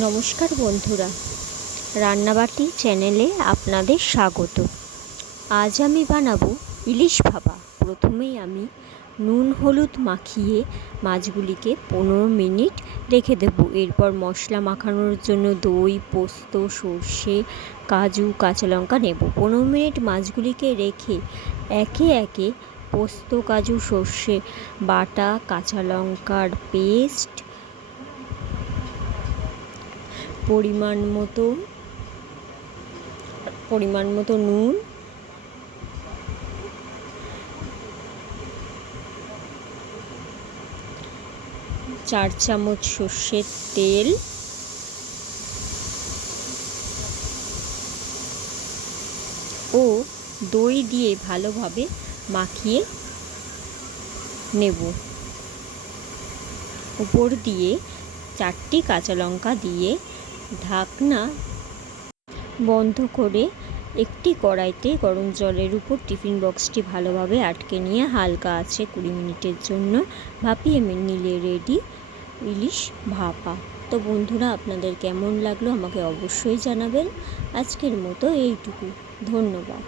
নমস্কার বন্ধুরা, রান্নাবাটি চ্যানেলে আপনাদের স্বাগত। আজ আমি বানাবো ইলিশ ভাপা। প্রথমেই আমি নুন হলুদ মাখিয়ে মাছগুলিকে 15 মিনিট রেখে দেব। এরপর মশলা মাখানোর জন্য দই, পোস্ত, সর্ষে, কাজু, কাঁচা লঙ্কা নেব। 15 মিনিট মাছগুলিকে রেখে একে একে পোস্ত, কাজু, সর্ষে বাটা, কাঁচা লঙ্কার পেস্ট, পরিমাণ মতো নুন, 4 চামচ সর্ষের তেল, ও দই দিয়ে ভালোভাবে মাখিয়ে নেব। উপর দিয়ে 4টি কাঁচা লঙ্কা দিয়ে ঢাকনা বন্ধ করে একটি কড়াইতে গরম জলের উপর টিফিন বক্সটি ভালোভাবে আটকে নিয়ে হালকা আঁচে 20 মিনিটের জন্য ভাপিয়ে নিলে রেডি ইলিশ ভাপা। তো বন্ধুরা, আপনাদের কেমন লাগলো আমাকে অবশ্যই জানাবেন। আজকের মতো এইটুকু, ধন্যবাদ।